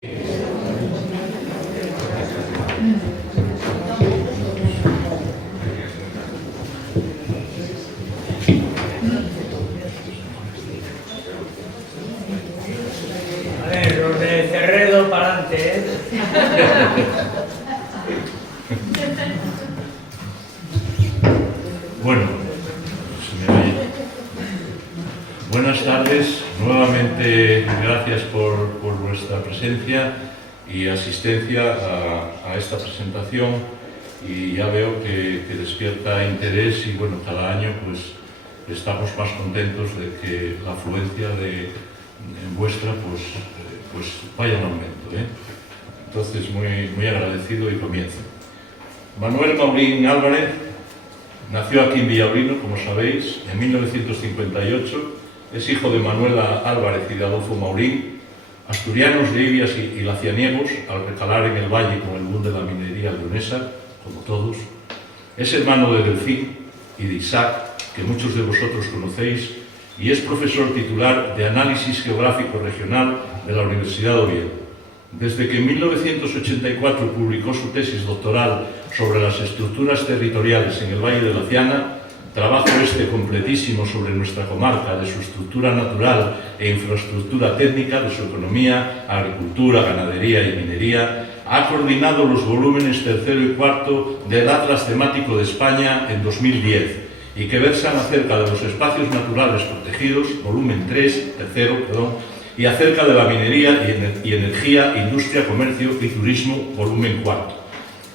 A ver, los de Cerredo para adelante, ¿eh? Bueno, se me oye. Buenas tardes, nuevamente gracias por vuestra presencia y asistencia a esta presentación, y ya veo que despierta interés, y bueno, cada año pues estamos más contentos de que la afluencia vuestra pues vaya en aumento, ¿eh? Entonces muy agradecido, y comienzo. Manuel Maurín Álvarez nació aquí en Villablino, como sabéis, en 1958. Es hijo de Manuela Álvarez y de Adolfo Maurín, asturianos de Ibias y lacianiegos, al recalar en el valle con el boom de la minería leonesa, como todos. Es hermano de Delfín y de Isaac, que muchos de vosotros conocéis, y es profesor titular de Análisis Geográfico Regional de la Universidad de Oviedo. Desde que en 1984 publicó su tesis doctoral sobre las estructuras territoriales en el Valle de Laciana, trabajo completísimo sobre nuestra comarca, de su estructura natural e infraestructura técnica, de su economía, agricultura, ganadería y minería, ha coordinado los volúmenes tercero y cuarto del Atlas Temático de España en 2010, y que versan acerca de los espacios naturales protegidos, volumen 3, tercero, y acerca de la minería y energía, industria, comercio y turismo, volumen 4.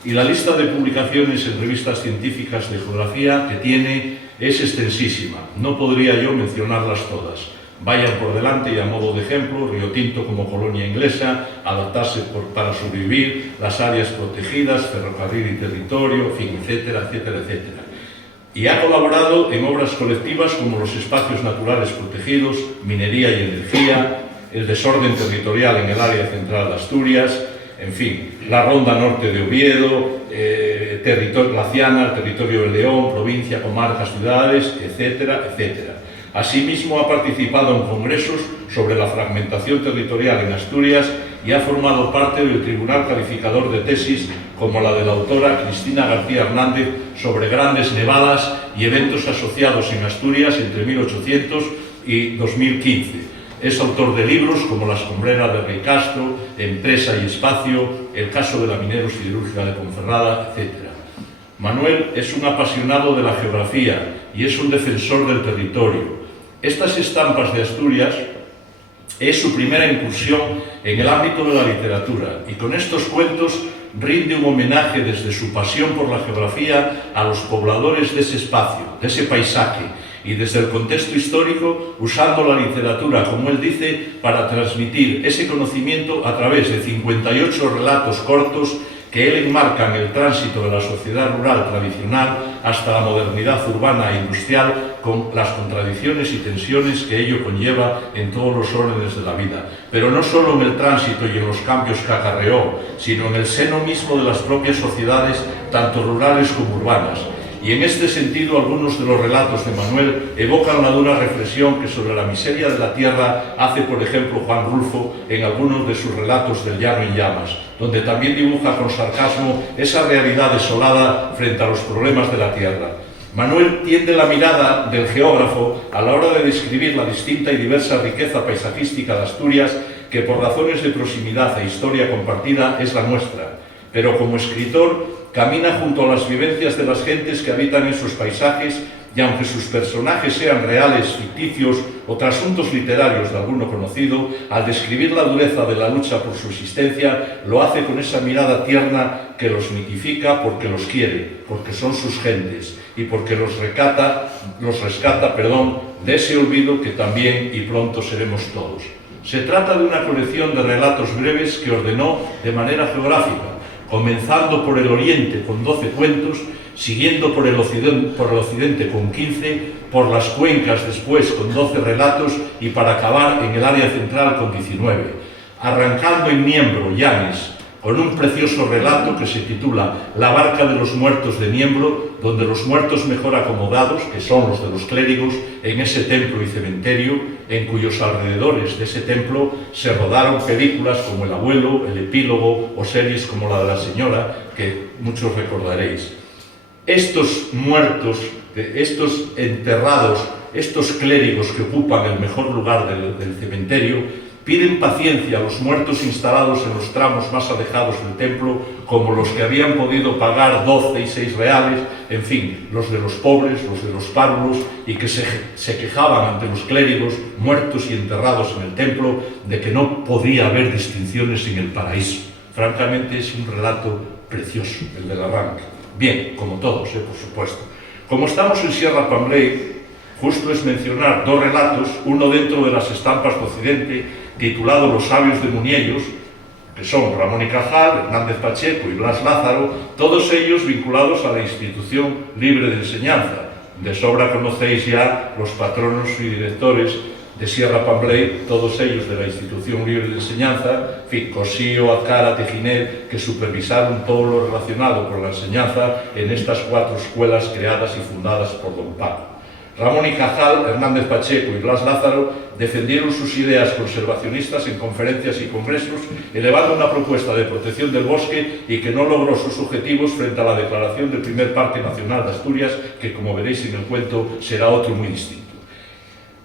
Y la lista de publicaciones en revistas científicas de geografía que tiene es extensísima. No podría yo mencionarlas todas. Vayan por delante, y a modo de ejemplo, Río Tinto como colonia inglesa, adaptarse para sobrevivir, las áreas protegidas, ferrocarril y territorio, en fin, etcétera, etcétera, etcétera. Y ha colaborado en obras colectivas como los espacios naturales protegidos, minería y energía, el desorden territorial en el área central de Asturias, en fin, la ronda norte de Oviedo, territorio Laciana, el territorio de León, provincia, comarcas, ciudades, etcétera, etcétera. Asimismo, ha participado en congresos sobre la fragmentación territorial en Asturias y ha formado parte del Tribunal Calificador de Tesis, como la de la autora Cristina García Hernández, sobre grandes nevadas y eventos asociados en Asturias entre 1800 y 2015. Es autor de libros como La escombrera de Rey Castro, Empresa y Espacio, El caso de la minero siderúrgica de Ponferrada, etc. Manuel es un apasionado de la geografía y es un defensor del territorio. Estas estampas de Asturias es su primera incursión en el ámbito de la literatura, y con estos cuentos rinde un homenaje desde su pasión por la geografía a los pobladores de ese espacio, de ese paisaje, y desde el contexto histórico, usando la literatura, como él dice, para transmitir ese conocimiento a través de 58 relatos cortos que él enmarca en el tránsito de la sociedad rural tradicional hasta la modernidad urbana e industrial, con las contradicciones y tensiones que ello conlleva en todos los órdenes de la vida. Pero no solo en el tránsito y en los cambios que acarreó, sino en el seno mismo de las propias sociedades, tanto rurales como urbanas. Y en este sentido, algunos de los relatos de Manuel evocan la dura reflexión que sobre la miseria de la tierra hace, por ejemplo, Juan Rulfo en algunos de sus relatos del Llano en Llamas, donde también dibuja con sarcasmo esa realidad desolada frente a los problemas de la tierra. Manuel tiende la mirada del geógrafo a la hora de describir la distinta y diversa riqueza paisajística de Asturias, que por razones de proximidad e historia compartida es la nuestra. Pero como escritor, camina junto a las vivencias de las gentes que habitan esos paisajes, y aunque sus personajes sean reales, ficticios o trasuntos literarios de alguno conocido, al describir la dureza de la lucha por su existencia, lo hace con esa mirada tierna que los mitifica porque los quiere, porque son sus gentes, y porque los rescata, de ese olvido que también y pronto seremos todos. Se trata de una colección de relatos breves que ordenó de manera geográfica, comenzando por el oriente con 12 cuentos, siguiendo por el occidente con 15, por las cuencas después con 12 relatos y para acabar en el área central con 19. Arrancando en Niembro, Llanes, con un precioso relato que se titula La barca de los muertos de Niembro, donde los muertos mejor acomodados, que son los de los clérigos, en ese templo y cementerio, en cuyos alrededores de ese templo se rodaron películas como El abuelo, El epílogo o series como la de La señora, que muchos recordaréis. Estos muertos, estos enterrados, estos clérigos que ocupan el mejor lugar del cementerio, piden paciencia a los muertos instalados en los tramos más alejados del templo, como los que habían podido pagar 12 y 6 reales, en fin, los de los pobres, los de los párvulos, y que se quejaban ante los clérigos, muertos y enterrados en el templo, de que no podía haber distinciones en el paraíso. Francamente es un relato precioso, el del arranque. Bien, como todos, por supuesto. Como estamos en Sierra Pambley, justo es mencionar dos relatos, uno dentro de las estampas de Occidente, titulado Los sabios de Muniellos, que son Ramón y Cajal, Hernández Pacheco y Blas Lázaro, todos ellos vinculados a la Institución Libre de Enseñanza. De sobra conocéis ya los patronos y directores de Sierra Pambley, todos ellos de la Institución Libre de Enseñanza, Cosío, Azcara, Tejinet, que supervisaron todo lo relacionado con la enseñanza en estas 4 escuelas creadas y fundadas por don Paco. Ramón y Cajal, Hernández Pacheco y Blas Lázaro defendieron sus ideas conservacionistas en conferencias y congresos, elevando una propuesta de protección del bosque y que no logró sus objetivos frente a la declaración del primer Parque Nacional de Asturias, que, como veréis en el cuento, será otro muy distinto.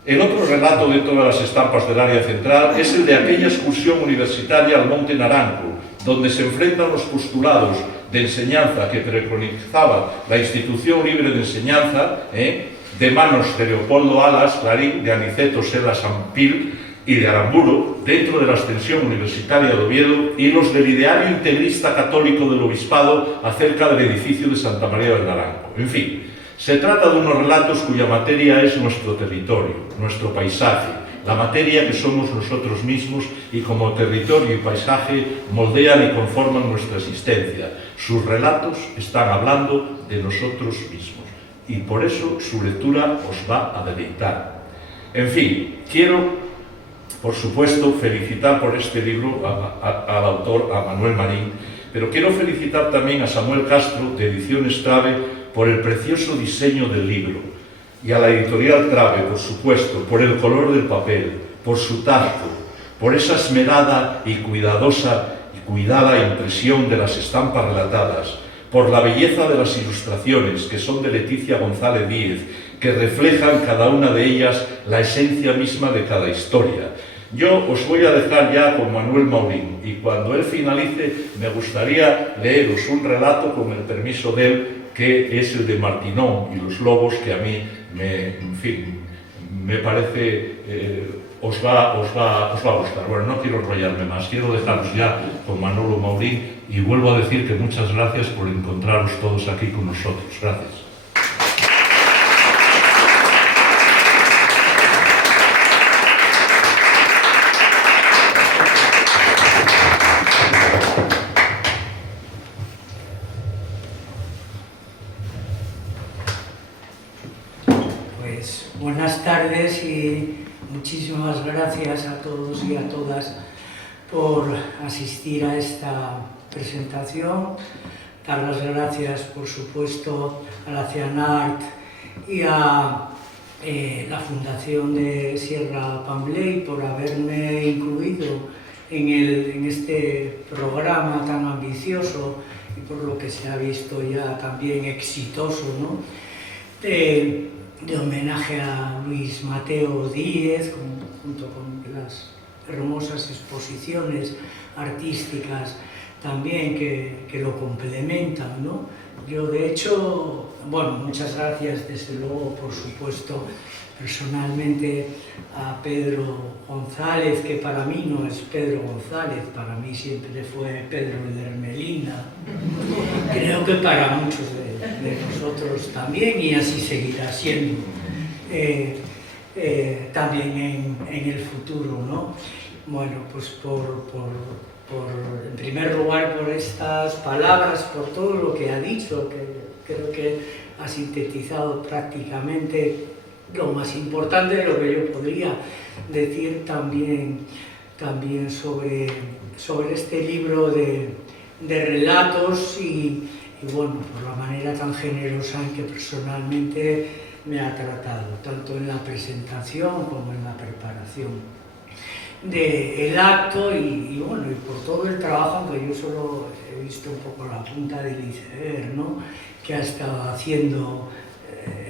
El otro relato dentro de las estampas del área central es el de aquella excursión universitaria al Monte Naranco, donde se enfrentan los postulados de enseñanza que preconizaba la Institución Libre de Enseñanza, de manos de Leopoldo Alas, Clarín, de Aniceto Sela Sampil y de Aramburo, dentro de la extensión universitaria de Oviedo, y los del ideario integrista católico del obispado acerca del edificio de Santa María del Naranco. En fin, se trata de unos relatos cuya materia es nuestro territorio, nuestro paisaje, la materia que somos nosotros mismos y como territorio y paisaje moldean y conforman nuestra existencia. Sus relatos están hablando de nosotros mismos. Y por eso su lectura os va a deleitar. En fin, quiero, por supuesto, felicitar por este libro al autor, a Manuel Marín, pero quiero felicitar también a Samuel Castro, de Ediciones Trave, por el precioso diseño del libro, y a la editorial Trave, por supuesto, por el color del papel, por su tacto, por esa esmerada y cuidada impresión de las estampas relatadas, por la belleza de las ilustraciones, que son de Leticia González Díez, que reflejan cada una de ellas la esencia misma de cada historia. Yo os voy a dejar ya con Manuel Maurín, y cuando él finalice me gustaría leeros un relato, con el permiso de él, que es el de Martinón y los lobos, que a mí me parece os va a gustar. Bueno, no quiero enrollarme más, quiero dejaros ya con Manolo Maurín, y vuelvo a decir que muchas gracias por encontraros todos aquí con nosotros. Gracias. Pues buenas tardes y muchísimas gracias a todos y a todas por asistir a esta presentación. Dar las gracias, por supuesto, a la CIANART y a la Fundación de Sierra Pambley por haberme incluido en este programa tan ambicioso y por lo que se ha visto ya también exitoso, ¿no? De homenaje a Luis Mateo Díez, junto con las hermosas exposiciones artísticas también que lo complementan, ¿no? Yo, de hecho, bueno, muchas gracias, desde luego, por supuesto, personalmente a Pedro González, que para mí no es Pedro González, para mí siempre fue Pedro de Hermelina. Creo que para muchos de nosotros también, y así seguirá siendo también en el futuro, ¿no? Bueno, pues en primer lugar por estas palabras, por todo lo que ha dicho, que creo que ha sintetizado prácticamente lo más importante de lo que yo podría decir también sobre este libro de de relatos y bueno, por la manera tan generosa en que personalmente me ha tratado, tanto en la presentación como en la preparación del acto y bueno, y por todo el trabajo, aunque yo solo he visto un poco la punta del iceberg, ¿no?, que ha estado haciendo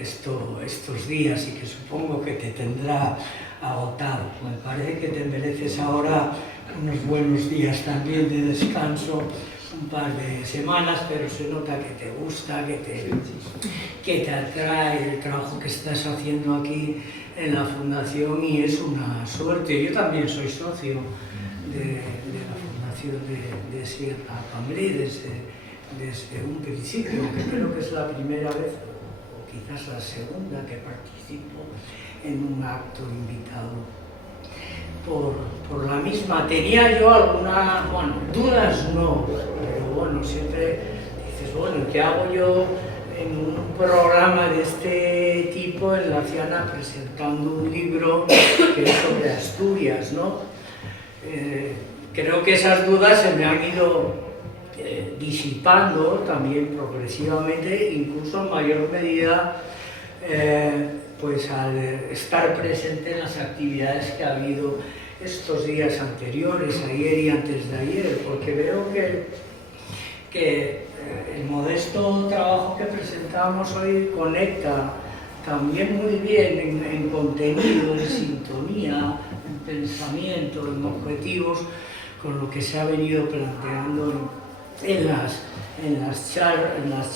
estos días y que supongo que te tendrá agotado. Me parece que te mereces ahora unos buenos días también de descanso, un par de semanas, pero se nota que te gusta, que te atrae el trabajo que estás haciendo aquí en la Fundación y es una suerte. Yo también soy socio de la Fundación de Sierra Pamplí desde un principio, que creo que es la primera vez o quizás la segunda que participo en un acto invitado por la misma. Tenía yo alguna, bueno, dudas no, pero bueno, siempre dices, bueno, ¿qué hago yo en un programa de este tipo en la Ciana presentando un libro que es sobre Asturias, ¿no? Creo que esas dudas se me han ido disipando también progresivamente, incluso en mayor medida pues al estar presente en las actividades que ha habido estos días anteriores, ayer y antes de ayer, porque veo que el modesto trabajo que presentamos hoy conecta también muy bien en contenido, en sintonía, en pensamiento, en objetivos, con lo que se ha venido planteando en las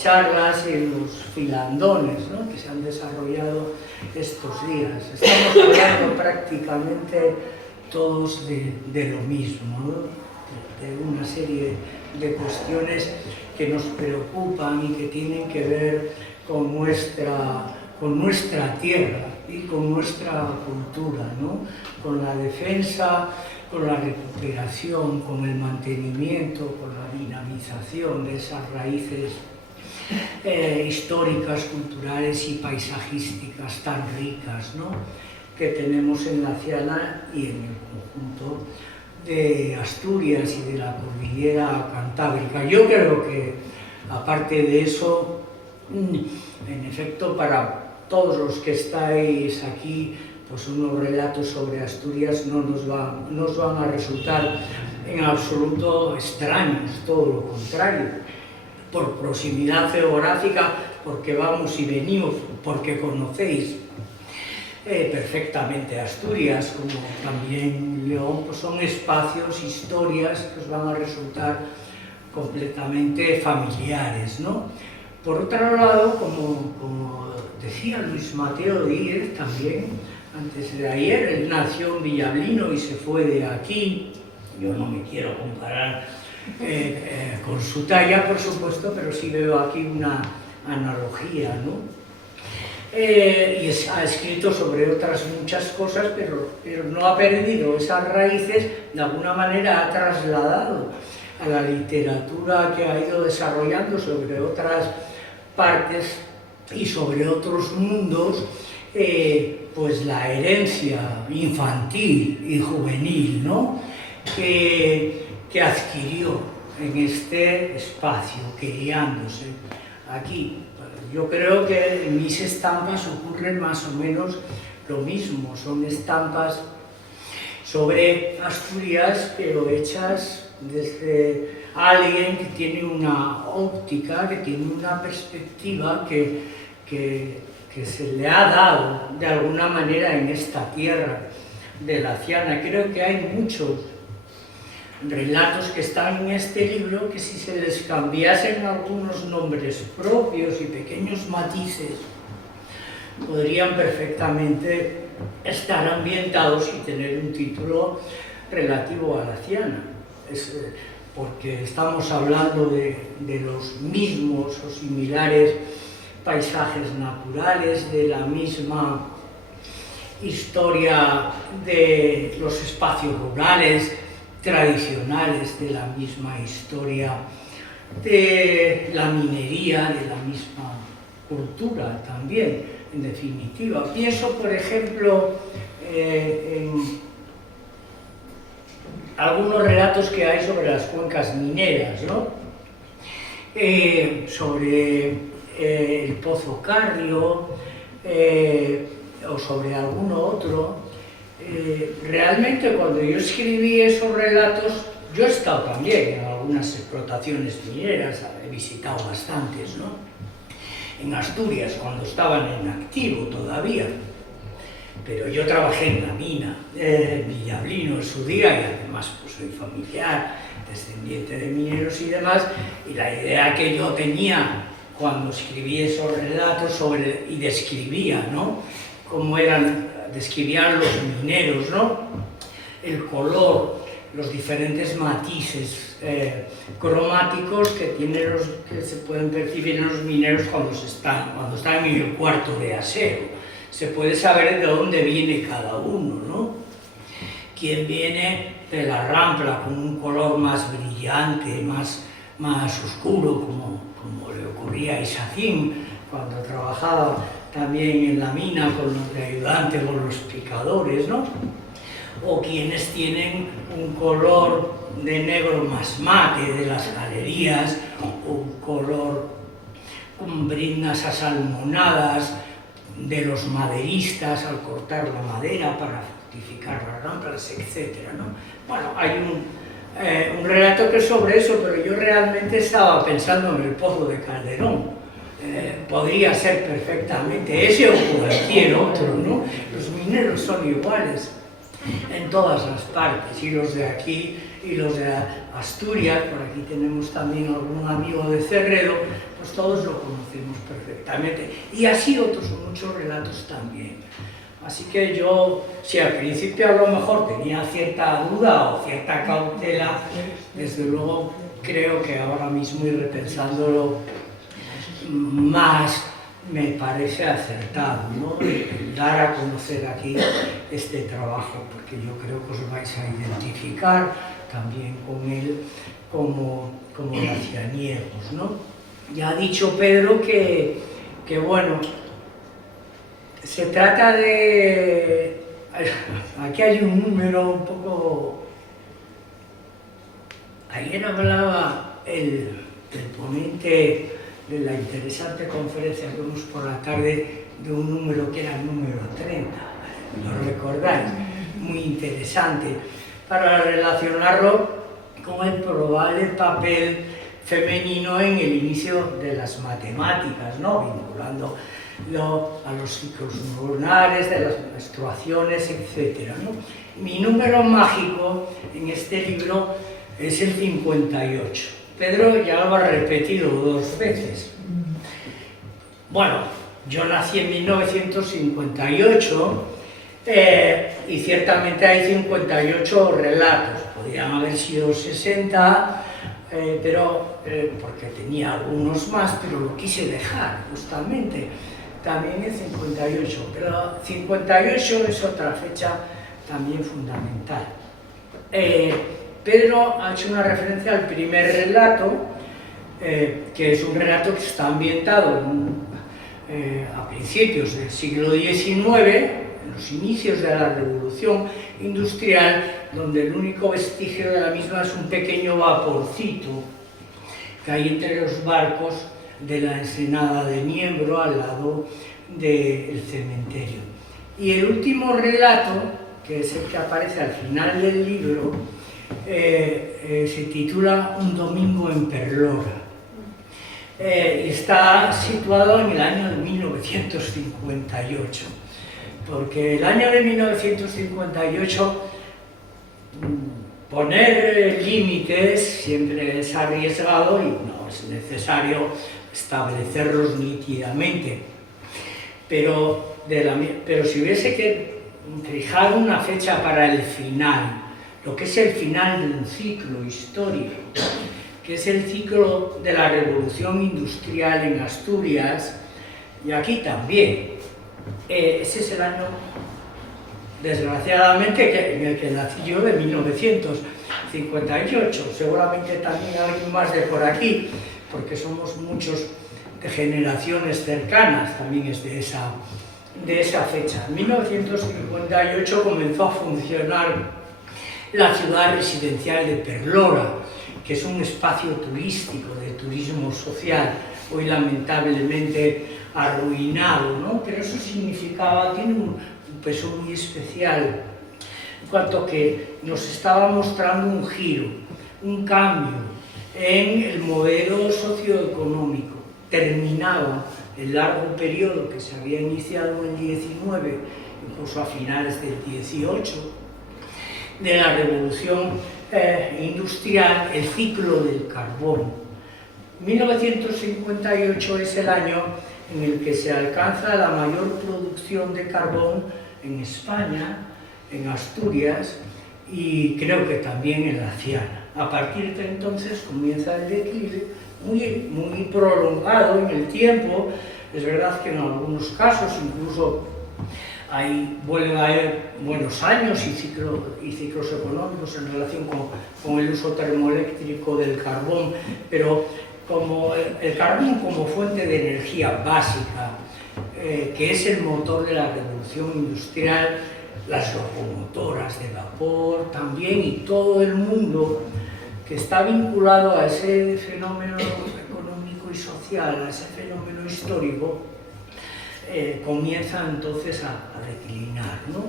charlas y en los filandones, ¿no?, que se han desarrollado estos días. Estamos hablando prácticamente todos de lo mismo, ¿no?, de una serie de cuestiones que nos preocupan y que tienen que ver con nuestra tierra y con nuestra cultura, ¿no?, con la defensa, con la recuperación, con el mantenimiento, con la dinamización de esas raíces históricas, culturales y paisajísticas tan ricas, ¿no?, que tenemos en la Ciana y en el conjunto de Asturias y de la cordillera cantábrica. Yo creo que, aparte de eso, en efecto, para todos los que estáis aquí, pues unos relatos sobre Asturias no nos van a resultar en absoluto extraños, todo lo contrario, por proximidad geográfica, porque vamos y venimos, porque conocéis perfectamente Asturias, como también León, pues son espacios, historias que os van a resultar completamente familiares, ¿no? Por otro lado, como decía Luis Mateo Díez también, antes de ayer, él nació en Villablino y se fue de aquí. Yo no me quiero comparar con su talla, por supuesto, pero sí veo aquí una analogía, ¿no? Y ha escrito sobre otras muchas cosas, pero no ha perdido esas raíces, de alguna manera ha trasladado a la literatura que ha ido desarrollando sobre otras partes y sobre otros mundos, pues la herencia infantil y juvenil, ¿no?, que adquirió en este espacio, criándose aquí. Yo creo que en mis estampas ocurre más o menos lo mismo, son estampas sobre Asturias, pero hechas desde alguien que tiene una óptica, que tiene una perspectiva que se le ha dado de alguna manera en esta tierra de la Ciana. Creo que hay muchos relatos que están en este libro que, si se les cambiasen algunos nombres propios y pequeños matices, podrían perfectamente estar ambientados y tener un título relativo a la Ciana. Porque estamos hablando de los mismos o similares paisajes naturales, de la misma historia de los espacios rurales tradicionales, de la misma historia de la minería, de la misma cultura también, en definitiva. Pienso, por ejemplo, en algunos relatos que hay sobre las cuencas mineras, ¿no? sobre el Pozo Carrio o sobre alguno otro. Realmente cuando yo escribí esos relatos, yo he estado también en algunas explotaciones mineras, he visitado bastantes, ¿no? En Asturias, cuando estaban en activo todavía. Pero yo trabajé en la mina, Villablino en su día, y además pues, soy familiar, descendiente de mineros y demás, y la idea que yo tenía cuando escribí esos relatos y describía, ¿no? Cómo describían los mineros, ¿no? El color, los diferentes matices cromáticos que se pueden percibir en los mineros cuando están en el cuarto de aseo. Se puede saber de dónde viene cada uno, ¿no? Quien viene de la Rampla con un color más brillante, más oscuro, como le ocurría a Isacín cuando trabajaba también en la mina de ayudante con los picadores, ¿no? O quienes tienen un color de negro más mate de las galerías, un color con brindas asalmonadas de los maderistas al cortar la madera para fortificar las ramplas, etc., ¿no? Bueno, hay un relato que es sobre eso, pero yo realmente estaba pensando en el Pozo de Calderón. Podría ser perfectamente ese o cualquier otro, ¿no? Los mineros son iguales en todas las partes, y los de aquí y los de Asturias, por aquí tenemos también algún amigo de Cerredo, pues todos lo conocemos perfectamente, y así otros muchos relatos también. Así que yo, si al principio a lo mejor tenía cierta duda o cierta cautela, desde luego creo que ahora mismo, y repensándolo más, me parece acertado, ¿no? Dar a conocer aquí este trabajo, porque yo creo que os vais a identificar también con él como lacianiegos, ¿no? Ya ha dicho Pedro que bueno, se trata de... Aquí hay un número un poco... Ayer hablaba el ponente de la interesante conferencia que vimos por la tarde, de un número que era el número 30, ¿lo recordáis? Muy interesante, para relacionarlo con el probable papel femenino en el inicio de las matemáticas, ¿no? Vinculándolo a los ciclos lunares, de las menstruaciones, etc., ¿no? Mi número mágico en este libro es el 58. Pedro ya lo ha repetido 2 veces. Bueno, yo nací en 1958 y ciertamente hay 58 relatos. Podrían haber sido 60, porque tenía algunos más, pero lo quise dejar justamente. También el 58, pero 58 es otra fecha también fundamental. Pedro ha hecho una referencia al primer relato, que es un relato que está ambientado a principios del siglo XIX, en los inicios de la Revolución Industrial, donde el único vestigio de la misma es un pequeño vaporcito que hay entre los barcos de la ensenada de Niembro al lado del cementerio. Y el último relato, que es el que aparece al final del libro, se titula Un domingo en Perlora. Está situado en el año de 1958, porque el año de 1958 poner límites siempre es arriesgado y no es necesario establecerlos nítidamente, pero si hubiese que fijar una fecha para el final, lo que es el final de un ciclo histórico, que es el ciclo de la Revolución Industrial en Asturias, y aquí también. Ese es el año, desgraciadamente, en el que nací yo, de 1958. Seguramente también alguien más de por aquí, porque somos muchos de generaciones cercanas, también es de esa fecha. En 1958 comenzó a funcionar la ciudad residencial de Perlora, que es un espacio turístico, de turismo social, hoy lamentablemente arruinado, ¿no? Pero eso significaba, tiene un peso muy especial, en cuanto que nos estaba mostrando un giro, un cambio en el modelo socioeconómico. Terminaba el largo periodo que se había iniciado en el 19, incluso a finales del 18, de la revolución industrial, el ciclo del carbón. 1958 es el año en el que se alcanza la mayor producción de carbón en España, en Asturias y creo que también en la Ciana. A partir de entonces comienza el declive muy prolongado en el tiempo. Es verdad que en algunos casos incluso vuelven a haber buenos años y ciclos económicos en relación con el uso termoeléctrico del carbón, pero como el carbón como fuente de energía básica, que es el motor de la revolución industrial, las locomotoras de vapor también, y todo el mundo que está vinculado a ese fenómeno económico y social, a ese fenómeno histórico, comienza entonces a declinar, ¿no?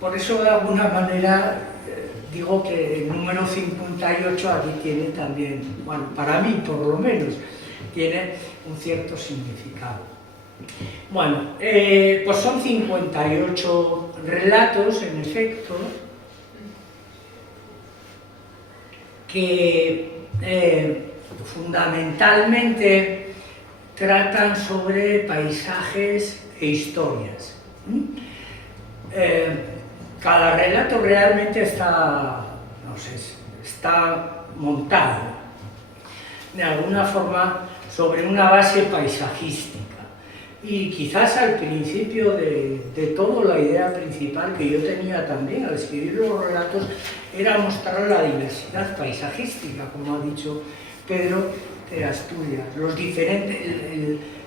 Por eso, de alguna manera, digo que el número 58 aquí tiene también, bueno, para mí por lo menos, tiene un cierto significado. Bueno, pues son 58 relatos, en efecto, que fundamentalmente tratan sobre paisajes e historias. Cada relato realmente está montado de alguna forma sobre una base paisajística. Y quizás al principio de todo, la idea principal que yo tenía también al escribir los relatos era mostrar la diversidad paisajística, como ha dicho Pedro, de Asturias,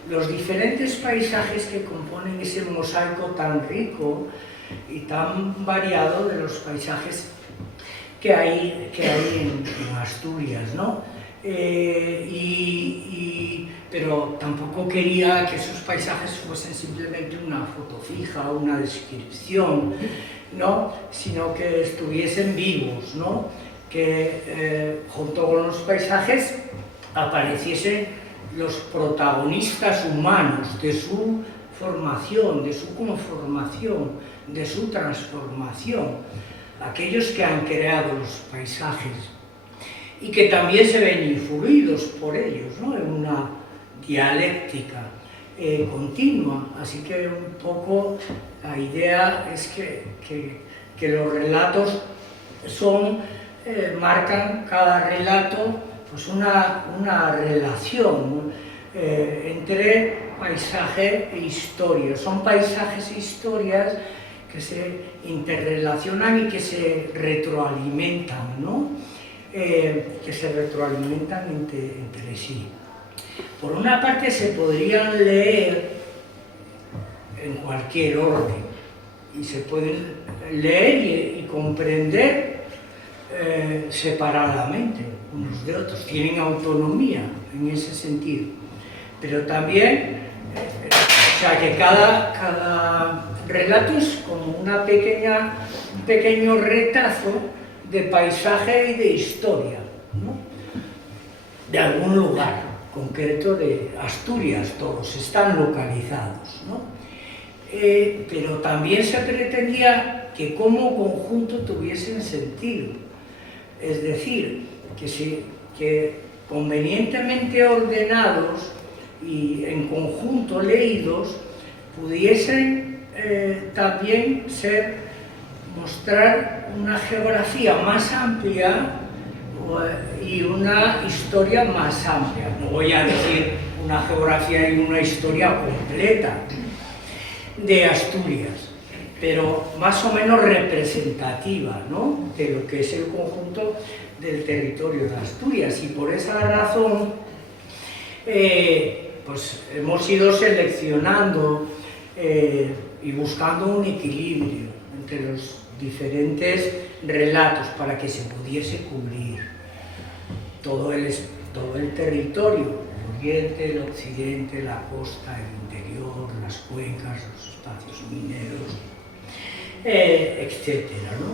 los diferentes paisajes que componen ese mosaico tan rico y tan variado de los paisajes que hay en Asturias, ¿no? Pero tampoco quería que esos paisajes fuesen simplemente una foto fija, una descripción, ¿no? Sino que estuviesen vivos, ¿no? Que junto con los paisajes apareciesen los protagonistas humanos de su formación, de su conformación, de su transformación, aquellos que han creado los paisajes y que también se ven influidos por ellos, ¿no? En una dialéctica continua. Así que un poco la idea es que los relatos marcan cada relato pues una relación entre paisaje e historia. Son paisajes e historias que se interrelacionan y que se retroalimentan, ¿no? Que se retroalimentan entre sí. Por una parte se podrían leer en cualquier orden y se pueden leer y comprender separadamente unos de otros, tienen autonomía en ese sentido, pero también, o sea que cada relato es como un pequeño retazo de paisaje y de historia, ¿no? De algún lugar concreto de Asturias, todos están localizados, ¿no? Pero también se pretendía que como conjunto tuviesen sentido, es decir, que convenientemente ordenados y en conjunto leídos pudiesen también mostrar una geografía más amplia y una historia más amplia. No voy a decir una geografía y una historia completa de Asturias, pero más o menos representativa, ¿no? De lo que es el conjunto del territorio de Asturias. Y por esa razón pues hemos ido seleccionando y buscando un equilibrio entre los diferentes relatos para que se pudiese cubrir. todo el territorio, el oriente, el occidente, la costa, el interior, las cuencas, los espacios mineros, etcétera, ¿no?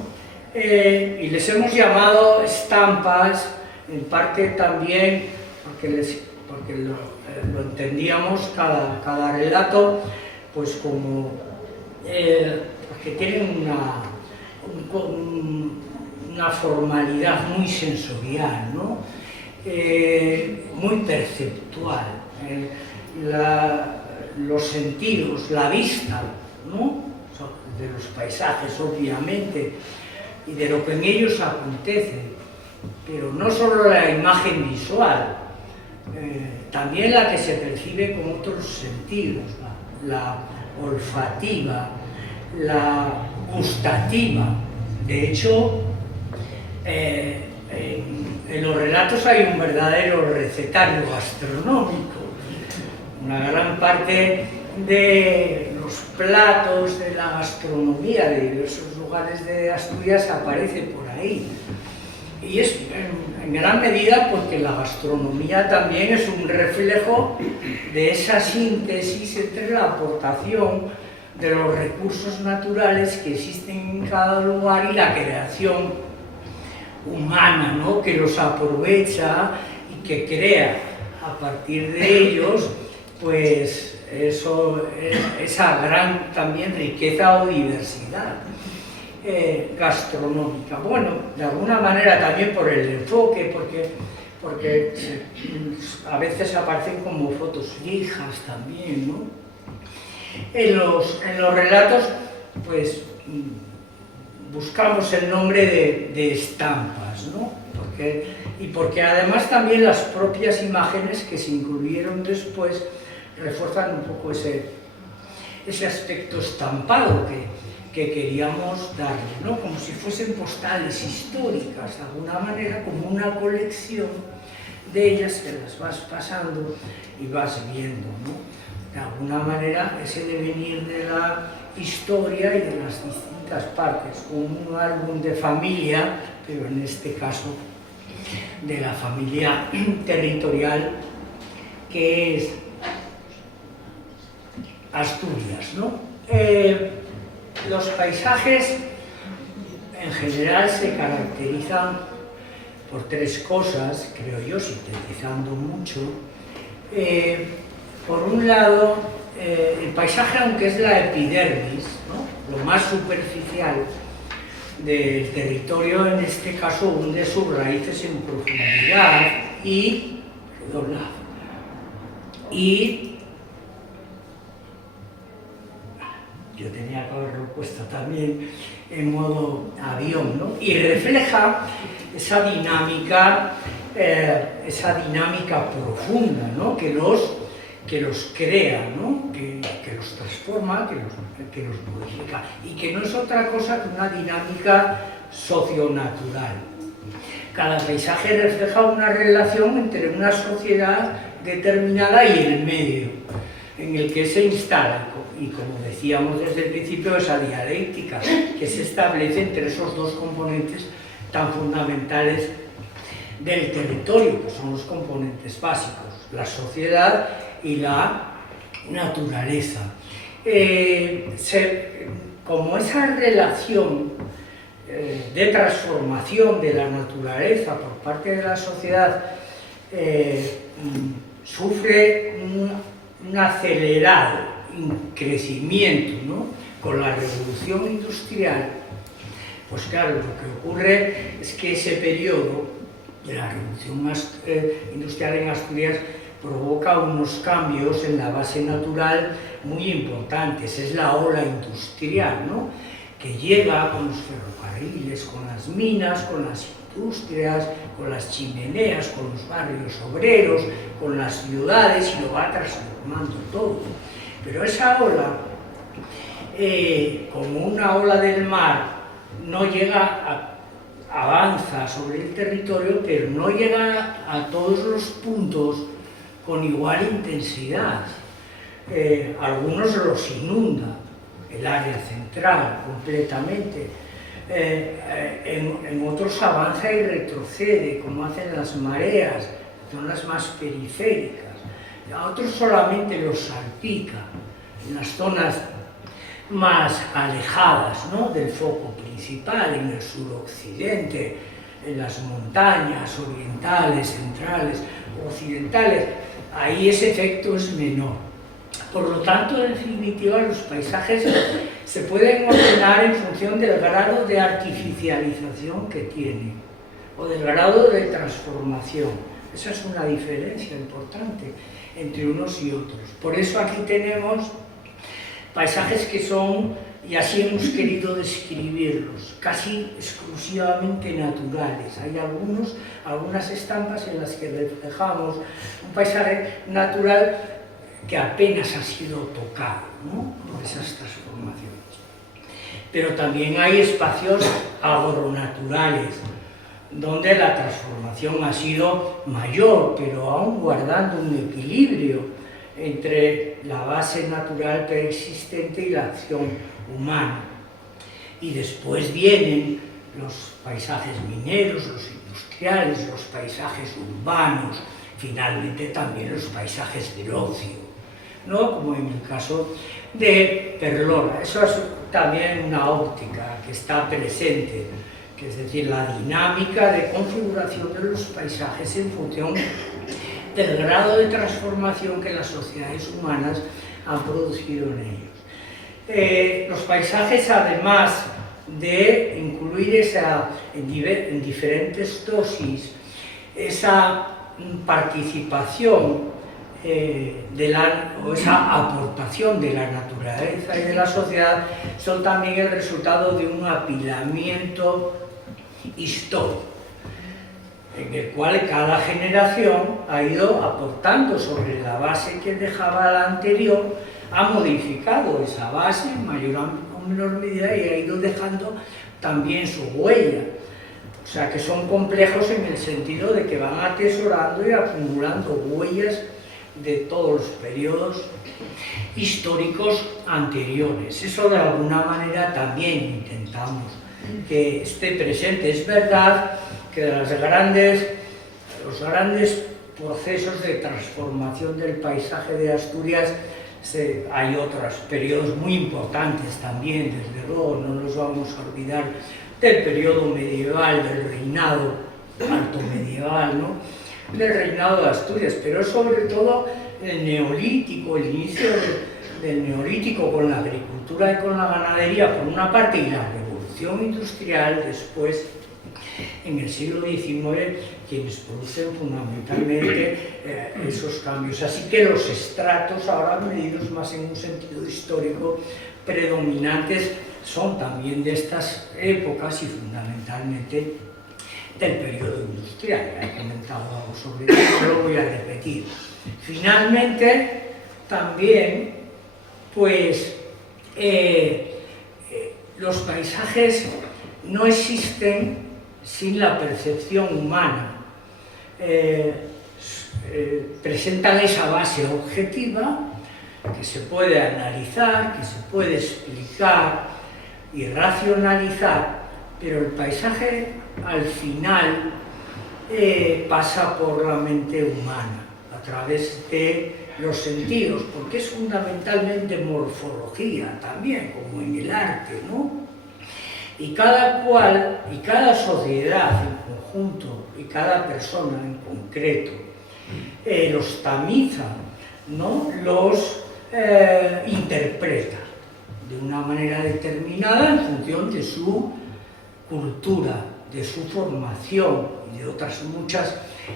Y les hemos llamado estampas, en parte también porque lo entendíamos cada relato pues como porque tienen una formalidad muy sensorial, ¿no? Muy perceptual. Los sentidos, la vista, ¿no? De los paisajes, obviamente, y de lo que en ellos acontece, pero no solo la imagen visual, también la que se percibe con otros sentidos, la olfativa, la gustativa. De hecho, en los relatos hay un verdadero recetario gastronómico. Una gran parte de los platos de la gastronomía de diversos lugares de Asturias aparece por ahí. Y es en gran medida porque la gastronomía también es un reflejo de esa síntesis entre la aportación de los recursos naturales que existen en cada lugar y la creación humana, ¿no? Que los aprovecha y que crea a partir de ellos, pues eso, esa gran también riqueza o diversidad gastronómica. Bueno, de alguna manera también por el enfoque, porque a veces aparecen como fotos fijas también, ¿no? En los relatos, pues buscamos el nombre de estampas, ¿no? Porque además también las propias imágenes que se incluyeron después refuerzan un poco ese aspecto estampado que queríamos darle, ¿no? Como si fuesen postales históricas, de alguna manera, como una colección de ellas que las vas pasando y vas viendo, ¿no? De alguna manera, ese devenir de la historia y de las distintas partes, como un álbum de familia, pero en este caso de la familia territorial que es Asturias, ¿no? Los paisajes en general se caracterizan por tres cosas, creo yo, sintetizando mucho. Por un lado, el paisaje, aunque es la epidermis, ¿no? Lo más superficial del territorio, en este caso hunde sus raíces en profundidad y yo tenía que haberlo puesto también en modo avión, ¿no? Y refleja esa dinámica profunda, ¿no? que los crea, ¿no? que los transforma, que los modifica, y que no es otra cosa que una dinámica socionatural. Cada paisaje refleja una relación entre una sociedad determinada y el medio en el que se instala, y como decíamos desde el principio, esa dialéctica que se establece entre esos dos componentes tan fundamentales del territorio, que son los componentes básicos, la sociedad y la naturaleza. Como esa relación de transformación de la naturaleza por parte de la sociedad sufre un acelerado crecimiento, ¿no? Con la revolución industrial, pues claro, lo que ocurre es que ese periodo de la revolución industrial en Asturias provoca unos cambios en la base natural muy importantes. Es la ola industrial, ¿no? Que llega con los ferrocarriles, con las minas, con las industrias, con las chimeneas, con los barrios obreros, con las ciudades, y lo va transformando todo. Pero esa ola, como una ola del mar, no llega avanza sobre el territorio, pero no llega a todos los puntos con igual intensidad. Algunos los inunda, el área central completamente, en otros avanza y retrocede, como hacen las mareas, zonas más periféricas. A otros solamente los salpica, en las zonas más alejadas, ¿no?, del foco principal, en el suroccidente, en las montañas orientales, centrales, occidentales. Ahí ese efecto es menor. Por lo tanto, en definitiva, los paisajes se pueden ordenar en función del grado de artificialización que tienen o del grado de transformación. Esa es una diferencia importante entre unos y otros. Por eso aquí tenemos paisajes que son, y así hemos querido describirlos, casi exclusivamente naturales. Hay algunas estampas en las que reflejamos un paisaje natural que apenas ha sido tocado, ¿no?, por esas transformaciones. Pero también hay espacios agronaturales, donde la transformación ha sido mayor, pero aún guardando un equilibrio entre la base natural preexistente y la acción humana. Y después vienen los paisajes mineros, los industriales, los paisajes urbanos, finalmente también los paisajes del ocio, ¿no?, como en el caso de Perlora. Eso es también una óptica que está presente, que es decir, la dinámica de configuración de los paisajes en función del grado de transformación que las sociedades humanas han producido en ellos. Los paisajes, además de incluir en diferentes dosis esa participación o esa aportación de la naturaleza y de la sociedad, son también el resultado de un apilamiento histórico, en el cual cada generación ha ido aportando sobre la base que dejaba la anterior, ha modificado esa base en mayor o menor medida y ha ido dejando también su huella. O sea, que son complejos en el sentido de que van atesorando y acumulando huellas de todos los periodos históricos anteriores. Eso de alguna manera también intentamos que esté presente. Es verdad que de los grandes procesos de transformación del paisaje de Asturias hay otros periodos muy importantes también, desde luego, no nos vamos a olvidar del periodo medieval, del reinado alto medieval, ¿no?, del reinado de Asturias, pero sobre todo el neolítico, el inicio del neolítico con la agricultura y con la ganadería por una parte, y la revolución industrial después, en el siglo XIX, quienes producen fundamentalmente esos cambios. Así que los estratos, ahora medidos más en un sentido histórico, predominantes son también de estas épocas y fundamentalmente del periodo industrial. He comentado algo sobre eso, no lo voy a repetir. Finalmente, también, pues, los paisajes no existen sin la percepción humana. Presentan esa base objetiva que se puede analizar, que se puede explicar y racionalizar, pero el paisaje al final pasa por la mente humana a través de los sentidos, porque es fundamentalmente morfología también, como en el arte, ¿no? Y cada cual, y cada sociedad en conjunto, y cada persona en concreto, los tamiza, ¿no?, los interpreta de una manera determinada en función de su cultura, de su formación y de otras muchas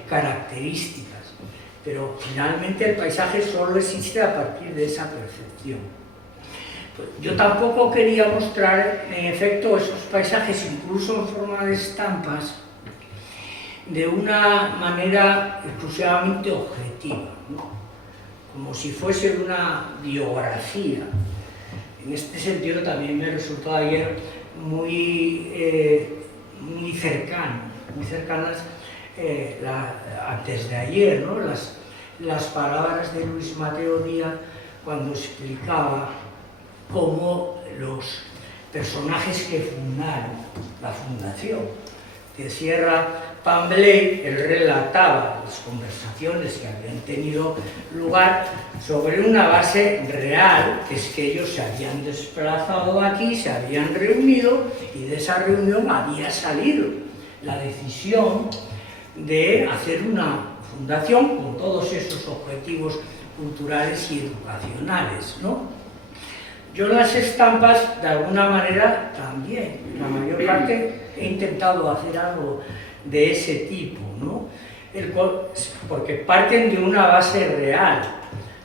características. Pero finalmente el paisaje solo existe a partir de esa percepción. Yo tampoco quería mostrar, en efecto, esos paisajes, incluso en forma de estampas, de una manera exclusivamente objetiva, ¿no?, como si fuese una biografía. En este sentido también me resultó ayer muy cercanas antes de ayer, ¿no?, las palabras de Luis Mateo Díaz cuando explicaba cómo los personajes que fundaron la fundación. De Sierra Pambley, él relataba las conversaciones que habían tenido lugar sobre una base real, que es que ellos se habían desplazado aquí, se habían reunido y de esa reunión había salido la decisión de hacer una fundación con todos esos objetivos culturales y educacionales, ¿no? Yo las estampas, de alguna manera, también, la mayor parte, he intentado hacer algo de ese tipo, ¿no? Porque parten de una base real,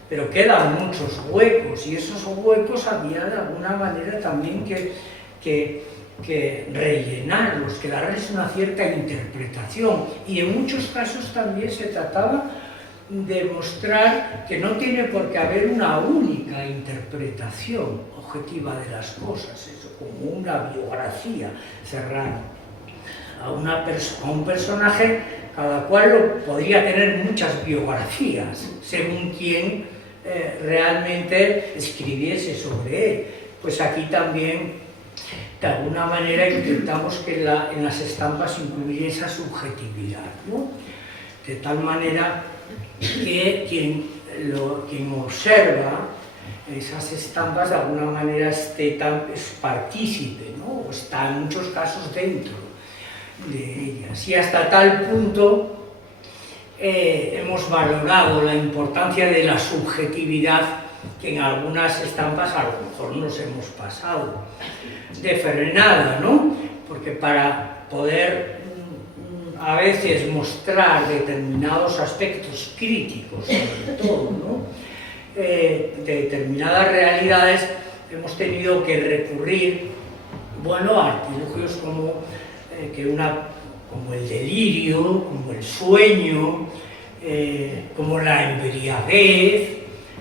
pero quedan muchos huecos, y esos huecos había de alguna manera también que rellenarlos, que darles una cierta interpretación, y en muchos casos también se trataba de mostrar que no tiene por qué haber una única interpretación objetiva de las cosas, eso como una biografía cerrada a un personaje, cada cual podría tener muchas biografías según quien realmente escribiese sobre él. Pues aquí también, de alguna manera, intentamos que en las estampas incluir esa subjetividad, ¿no? De tal manera que quien observa esas estampas de alguna manera es partícipe, ¿no? O está en muchos casos dentro de ellas. Y hasta tal punto hemos valorado la importancia de la subjetividad que en algunas estampas a lo mejor nos hemos pasado de frenada, ¿no? Porque para poder a veces mostrar determinados aspectos críticos, sobre todo, ¿no? De determinadas realidades, hemos tenido que recurrir, bueno, a artilugios como el delirio, como el sueño, como la embriaguez,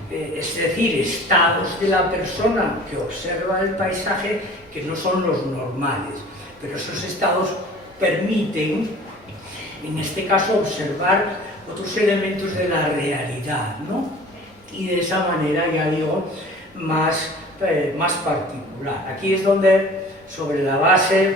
es decir, estados de la persona que observa el paisaje que no son los normales, pero esos estados permiten, en este caso, observar otros elementos de la realidad, ¿no? Y de esa manera, ya digo, más particular. Aquí es donde, sobre la base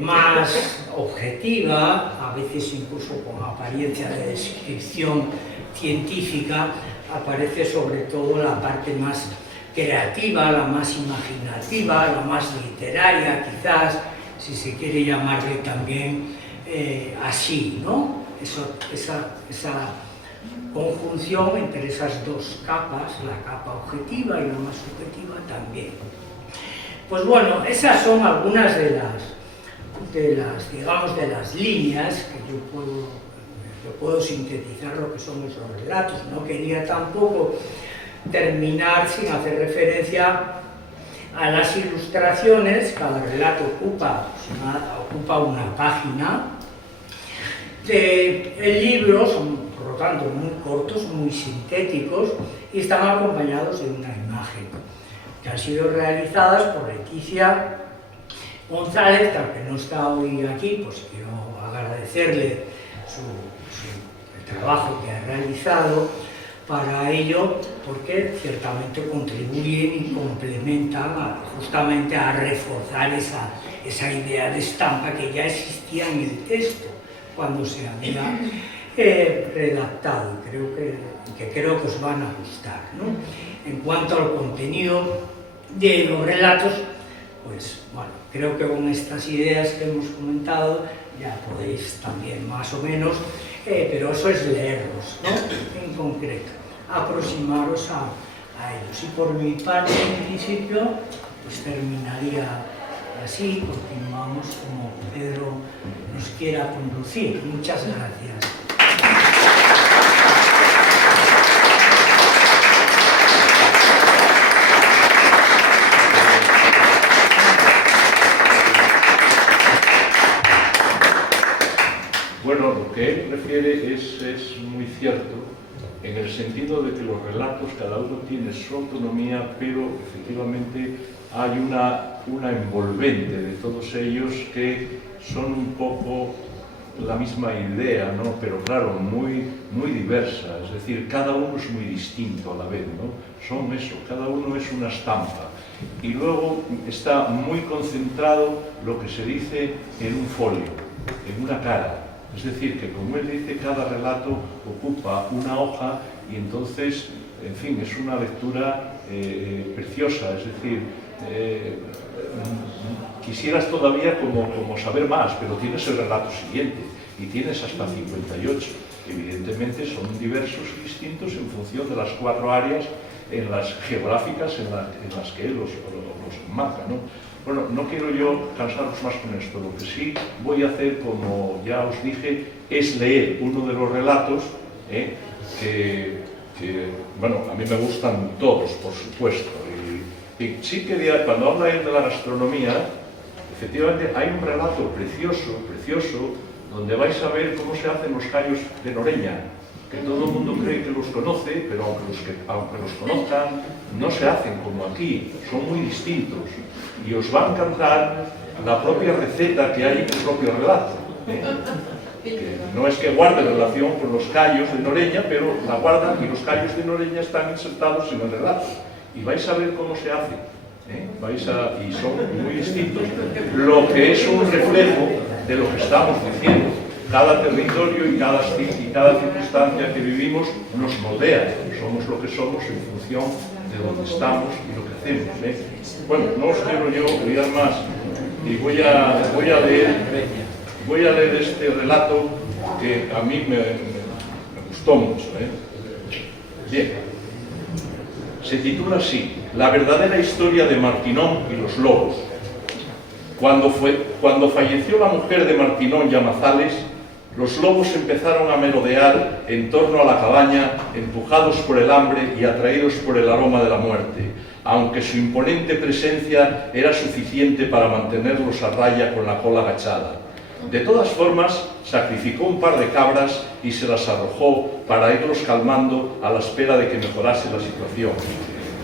más objetiva, a veces incluso con apariencia de descripción científica, aparece sobre todo la parte más creativa, la más imaginativa, la más literaria, quizás, si se quiere llamarle también así, ¿no? Esa conjunción entre esas dos capas, la capa objetiva y la más subjetiva también. Pues bueno, esas son algunas de las líneas que yo puedo sintetizar lo que son esos relatos. No quería tampoco terminar sin hacer referencia a las ilustraciones. Cada relato ocupa una página. El libro son, por lo tanto, muy cortos, muy sintéticos y están acompañados de una imagen que han sido realizadas por Leticia González, que aunque no está hoy aquí, pues quiero agradecerle el trabajo que ha realizado para ello, porque ciertamente contribuyen y complementan justamente a reforzar esa idea de estampa que ya existía en el texto cuando se había redactado, que creo que os van a gustar, ¿no? En cuanto al contenido de los relatos, pues bueno, creo que con estas ideas que hemos comentado ya podéis también más o menos, pero eso es leerlos, ¿no? En concreto, aproximaros a ellos. Y por mi parte, en principio, pues terminaría así, continuamos como Pedro nos quiera conducir. Muchas gracias. Bueno, lo que él refiere es muy cierto, en el sentido de que los relatos, cada uno tiene su autonomía, pero efectivamente hay una envolvente de todos ellos que son un poco la misma idea, ¿no? Pero claro, muy diversa, es decir, cada uno es muy distinto a la vez, ¿no? Son eso, cada uno es una estampa. y luego está muy concentrado lo que se dice en un folio, en una cara. Es decir, que como él dice, cada relato ocupa una hoja y entonces, en fin, es una lectura preciosa. Es decir, quisieras todavía como saber más, pero tienes el relato siguiente y tienes hasta 58. Evidentemente son diversos y distintos en función de las 4 áreas en las geográficas en las que él los marca, ¿no? Bueno, no quiero yo cansaros más con esto. Lo que sí voy a hacer, como ya os dije, es leer uno de los relatos bueno, a mí me gustan todos, por supuesto. Y sí que cuando habla él de la gastronomía, efectivamente hay un relato precioso, donde vais a ver cómo se hacen los callos de Noreña, que todo el mundo cree que los conoce, pero aunque los conozcan, no se hacen como aquí, son muy distintos. Y os va a encantar la propia receta que hay en el propio relato. Que no es que guarde relación con los callos de Noreña, pero la guardan y los callos de Noreña están insertados en el relato. Y vais a ver cómo se hace. Y son muy distintos. Lo que es un reflejo de lo que estamos diciendo. Cada territorio y cada circunstancia que vivimos nos moldea. Somos lo que somos en función de donde estamos y lo que hacemos. Bueno, no os quiero yo liar más y voy a leer este relato que a mí me gustó mucho. Bien, se titula así: La verdadera historia de Martinón y los lobos. Cuando falleció la mujer de Martinón Llamazales, los lobos empezaron a merodear en torno a la cabaña, empujados por el hambre y atraídos por el aroma de la muerte, aunque su imponente presencia era suficiente para mantenerlos a raya con la cola agachada. De todas formas, sacrificó un par de cabras y se las arrojó para irlos calmando a la espera de que mejorase la situación.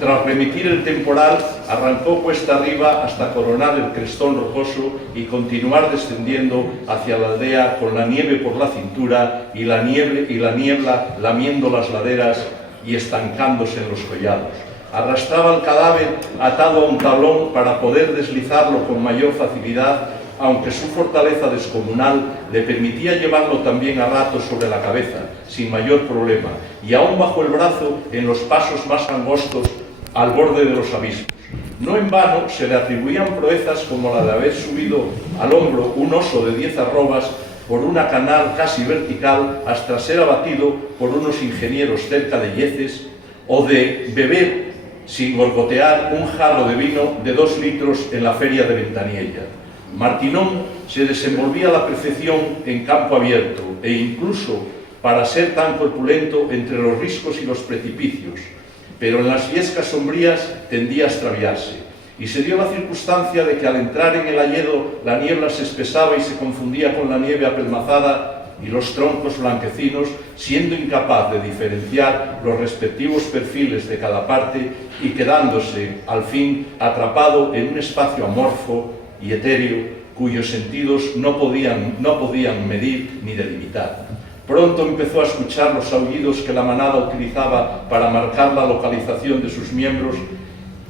Tras remitir el temporal, arrancó cuesta arriba hasta coronar el crestón rocoso y continuar descendiendo hacia la aldea con la nieve por la cintura y la niebla lamiendo las laderas y estancándose en los collados. Arrastraba el cadáver atado a un tablón para poder deslizarlo con mayor facilidad, aunque su fortaleza descomunal le permitía llevarlo también a ratos sobre la cabeza, sin mayor problema, y aún bajo el brazo en los pasos más angostos al borde de los abismos. No en vano se le atribuían proezas como la de haber subido al hombro un oso de 10 arrobas por una canal casi vertical hasta ser abatido por unos ingenieros cerca de Yeces, o de beber sin gorgotear un jarro de vino de 2 litros en la feria de Ventaniella. Martinón se desenvolvía a la perfección en campo abierto e incluso, para ser tan corpulento, entre los riscos y los precipicios, pero en las yescas sombrías tendía a extraviarse, y se dio la circunstancia de que al entrar en el hayedo la niebla se espesaba y se confundía con la nieve apelmazada y los troncos blanquecinos, siendo incapaz de diferenciar los respectivos perfiles de cada parte y quedándose, al fin, atrapado en un espacio amorfo y etéreo cuyos sentidos no podían medir ni delimitar. Pronto empezó a escuchar los aullidos que la manada utilizaba para marcar la localización de sus miembros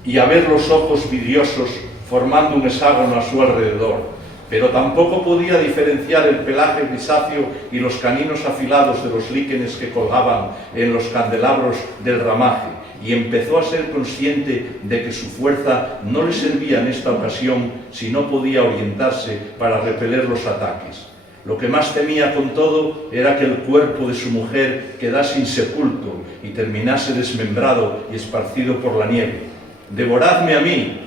y a ver los ojos vidriosos formando un hexágono a su alrededor, pero tampoco podía diferenciar el pelaje grisáceo y los caninos afilados de los líquenes que colgaban en los candelabros del ramaje, y empezó a ser consciente de que su fuerza no le servía en esta ocasión si no podía orientarse para repeler los ataques. Lo que más temía con todo era que el cuerpo de su mujer quedase insepulto y terminase desmembrado y esparcido por la nieve. «Devoradme a mí,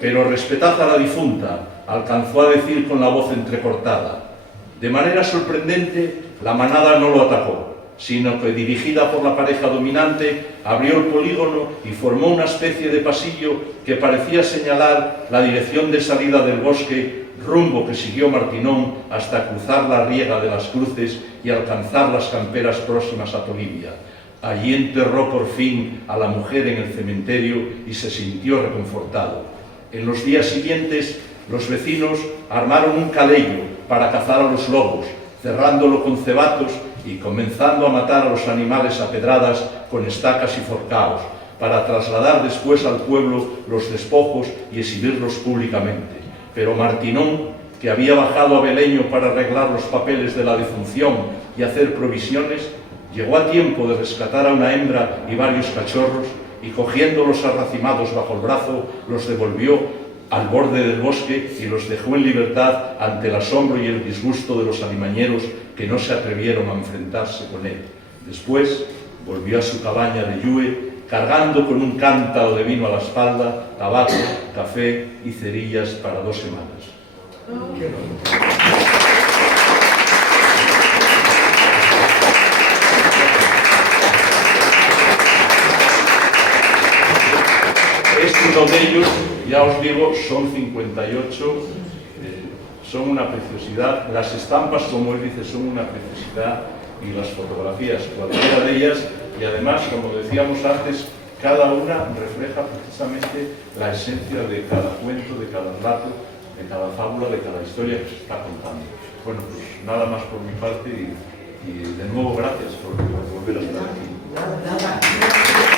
pero respetad a la difunta», alcanzó a decir con la voz entrecortada. De manera sorprendente, la manada no lo atacó, sino que, dirigida por la pareja dominante, abrió el polígono y formó una especie de pasillo que parecía señalar la dirección de salida del bosque, rumbo que siguió Martinón hasta cruzar la riega de las Cruces y alcanzar las camperas próximas a Tolivia. Allí enterró por fin a la mujer en el cementerio y se sintió reconfortado. En los días siguientes, los vecinos armaron un caleyo para cazar a los lobos, cerrándolo con cebatos y comenzando a matar a los animales a pedradas con estacas y forcaos. para trasladar después al pueblo los despojos y exhibirlos públicamente. Pero Martinón, que había bajado a Beleño para arreglar los papeles de la defunción y hacer provisiones, llegó a tiempo de rescatar a una hembra y varios cachorros y, cogiéndolos arracimados bajo el brazo, los devolvió al borde del bosque y los dejó en libertad ante el asombro y el disgusto de los alimañeros que no se atrevieron a enfrentarse con él. Después volvió a su cabaña de Llue, cargando con un cántaro de vino a la espalda, tabaco, café y cerillas para 2 semanas. Uno de ellos, ya os digo, son 58, son una preciosidad. Las estampas, como él dice, son una preciosidad, y las fotografías, cualquiera de ellas, y además, como decíamos antes, cada una refleja precisamente la esencia de cada cuento, de cada relato, de cada fábula, de cada historia que se está contando. Bueno, pues nada más por mi parte, y de nuevo gracias por volver a estar aquí.